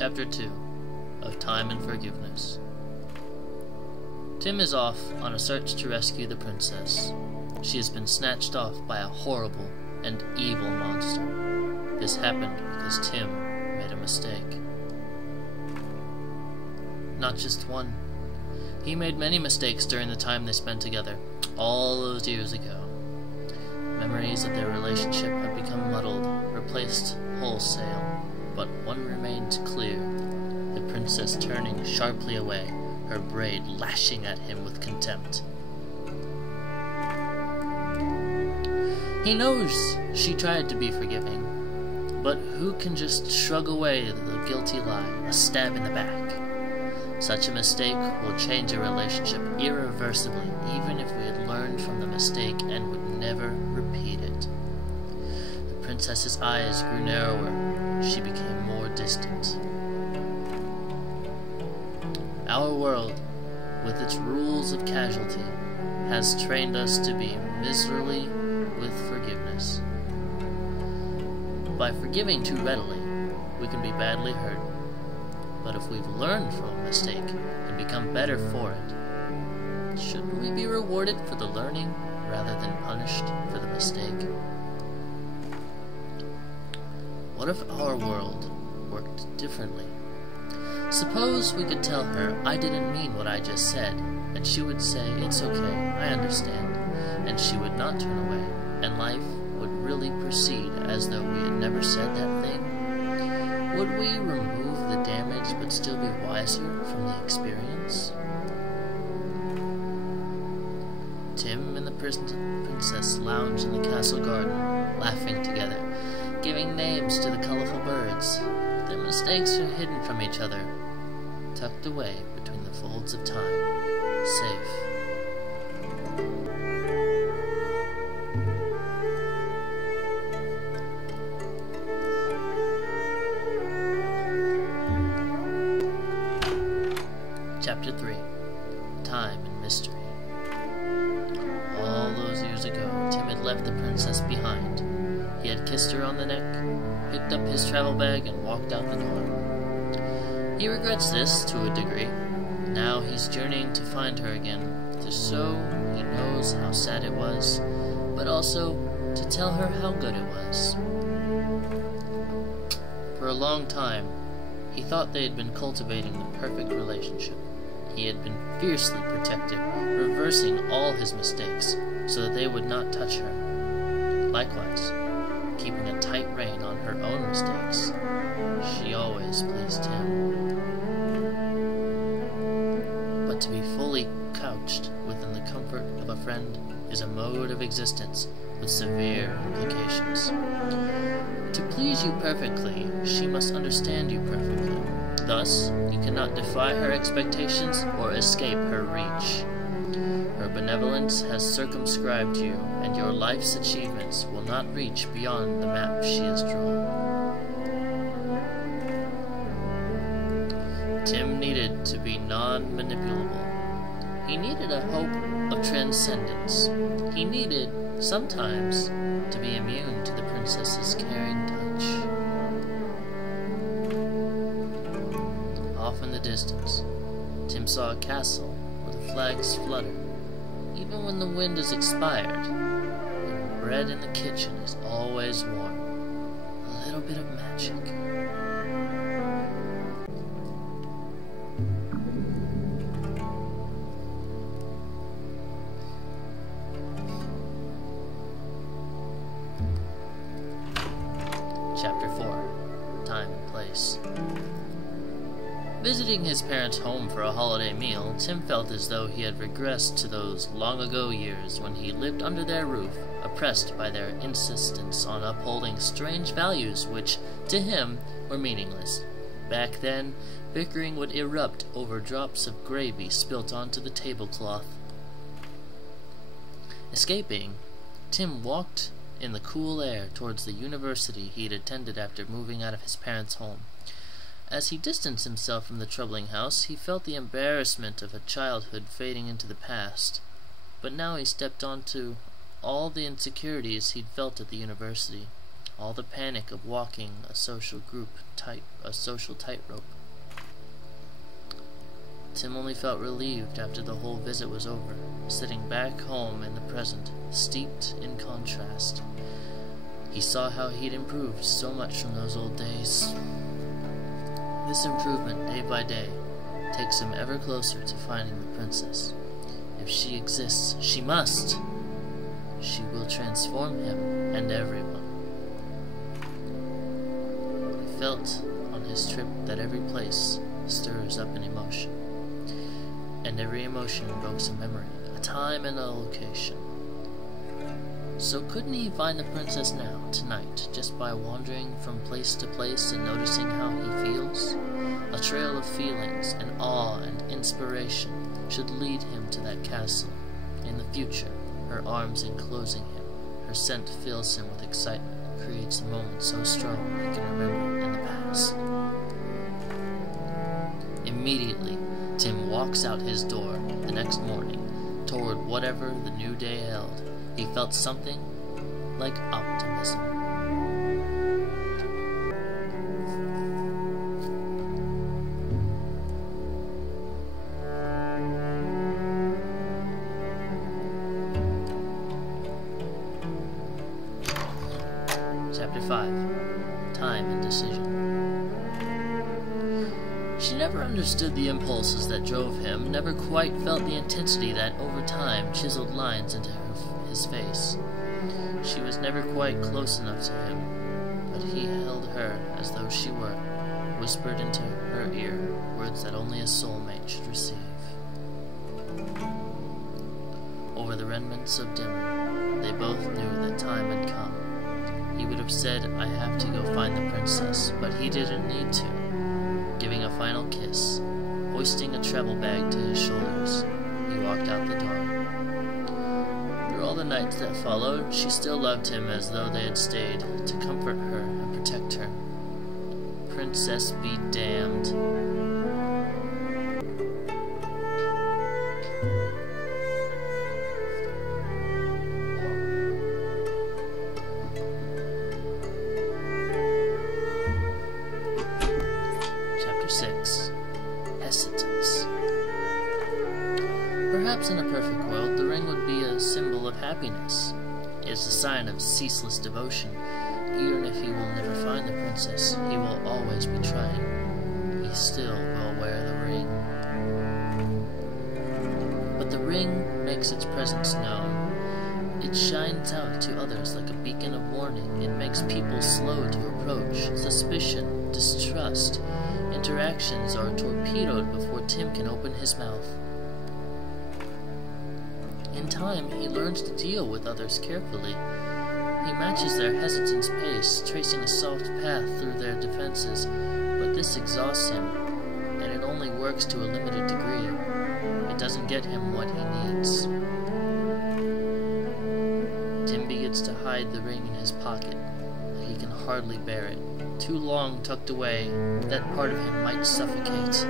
Chapter 2 of Time and Forgiveness. Tim is off on a search to rescue the princess. She has been snatched off by a horrible and evil monster. This happened because Tim made a mistake. Not just one. He made many mistakes during the time they spent together, all those years ago. Memories of their relationship had become muddled, replaced wholesale, but one remained clear. The princess turning sharply away, her braid lashing at him with contempt. He knows she tried to be forgiving, but who can just shrug away the guilty lie, a stab in the back? Such a mistake will change a relationship irreversibly, even if we had learned from the mistake and would never repeat it. The princess's eyes grew narrower. She became more distant. Our world, with its rules of casualty, has trained us to be miserly with forgiveness. By forgiving too readily, we can be badly hurt. But if we've learned from a mistake and become better for it, shouldn't we be rewarded for the learning rather than punished for the mistake? What if our world worked differently? Suppose we could tell her, "I didn't mean what I just said," and she would say, "It's okay, I understand," and she would not turn away, and life would really proceed as though we had never said that thing. Would we remove the damage but still be wiser from the experience? Tim and the princess lounge in the castle garden, laughing together, giving names to the colorful birds. Their mistakes are hidden from each other, tucked away between the folds of time, safe. Chapter 3 Time and Mystery. All those years ago, Tim had left the princess behind. He had kissed her on the neck, picked up his travel bag, and walked out the door. He regrets this to a degree. Now he's journeying to find her again, to show he knows how sad it was, but also to tell her how good it was. For a long time, he thought they had been cultivating the perfect relationship. He had been fiercely protective, reversing all his mistakes so that they would not touch her. Likewise, keeping a tight rein on her own mistakes. She always pleased him. But to be fully couched within the comfort of a friend is a mode of existence with severe implications. To please you perfectly, she must understand you perfectly. Thus, you cannot defy her expectations or escape her reach. Her benevolence has circumscribed you, and your life's achievements will not reach beyond the map she has drawn. Tim needed to be non-manipulable. He needed a hope of transcendence. He needed, sometimes, to be immune to the princess's caring touch. Off in the distance, Tim saw a castle where the flags flutter. Even when the wind is expired, the bread in the kitchen is always warm. A little bit of magic. Chapter 4 Time and Place. Visiting his parents' home for a holiday meal, Tim felt as though he had regressed to those long-ago years when he lived under their roof, oppressed by their insistence on upholding strange values which, to him, were meaningless. Back then, bickering would erupt over drops of gravy spilt onto the tablecloth. Escaping, Tim walked in the cool air towards the university he had attended after moving out of his parents' home. As he distanced himself from the troubling house, he felt the embarrassment of a childhood fading into the past. But now he stepped onto all the insecurities he'd felt at the university, all the panic of walking a social tightrope. Tim only felt relieved after the whole visit was over, sitting back home in the present, steeped in contrast. He saw how he'd improved so much from those old days. This improvement, day by day, takes him ever closer to finding the princess. If she exists, she must! She will transform him and everyone. He felt on his trip that every place stirs up an emotion, and every emotion invokes a memory, a time and a location. So couldn't he find the princess now, tonight, just by wandering from place to place and noticing how he feels? A trail of feelings and awe and inspiration should lead him to that castle. In the future, her arms enclosing him, her scent fills him with excitement, creates a moment so strong he can remember in the past. Immediately, Tim walks out his door the next morning toward whatever the new day held. He felt something like optimism. Chapter 5. Time and Decision. She never understood the impulses that drove him, never quite felt the intensity that, over time, chiseled lines into his face. She was never quite close enough to him, but he held her as though she were, whispered into her ear words that only a soulmate should receive. Over the remnants of dinner, they both knew that time had come. He would have said, "I have to go find the princess," but he didn't need to. Giving a final kiss, hoisting a travel bag to his shoulders, he walked out the door. Through all the nights that followed, she still loved him as though they had stayed to comfort her and protect her. Princess be damned. Chapter 6. Hesitance. Perhaps in a perfect world, the ring would be a symbol of happiness. It is a sign of ceaseless devotion. Even if he will never find the princess, he will always be trying. He still will wear the ring. But the ring makes its presence known. It shines out to others like a beacon of warning. It makes people slow to approach. Suspicion, distrust, interactions are torpedoed before Tim can open his mouth. In time, he learns to deal with others carefully. He matches their hesitance pace, tracing a soft path through their defenses, but this exhausts him, and it only works to a limited degree. It doesn't get him what he needs. Tim begins to hide the ring in his pocket, but he can hardly bear it. Too long tucked away, that part of him might suffocate.